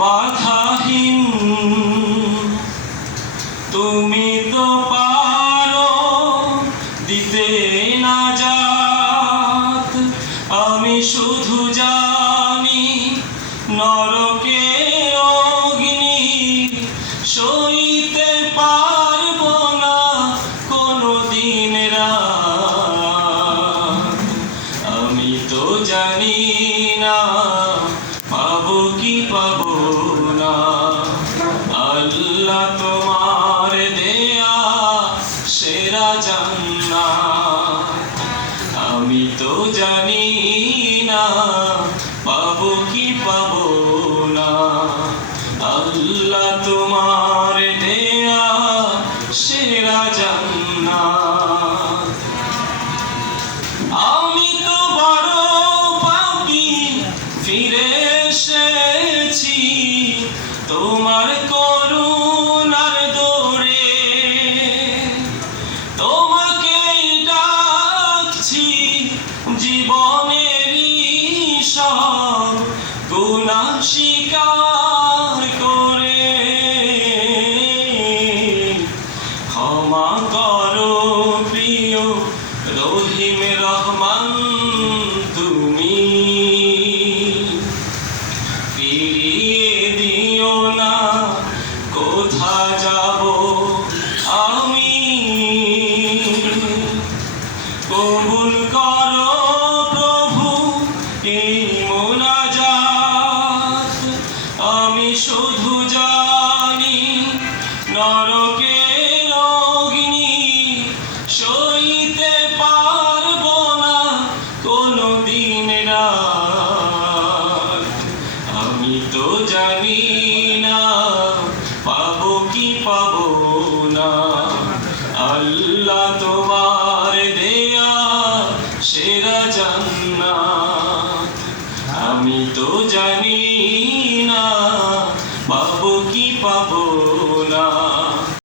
বাধাহীন। তুমি তো পারো দিতে নাজাত, আমি শুধু জানি নরকে অগ্নি সইতে পারবো না কোনদিন রাত। আমি তো জানি না পাবো কি পাবো না, আল্লাহ তোমার দেয়া সেরা জান্নাত। আমি তো জানি না পাবো কি পাবো না, আল্লাহ তোমার দেয়া সেরা জান্নাত। আমি তো বড় পাপী, ফিরে এসেছি তোমার করুণার দোরে। তোমাকেই ডাকছি জীবনেরই সব গুনাহ স্বীকার করে। ক্ষমা করো প্রিয় রহিম রহমান তুমি, ফিরিয়ে দিও না কোথা যাব আমি। কবুল করো প্রভু এই মোনাজাত, আমি শুধু জানি নরকের অগ্নি সইতে পারবো না কোনদিন রাত। আমি তো জানি না পাবো কি পাবো না, আল্লাহ তোমার দেয়া সেরা জান্নাত। আমি তো জানি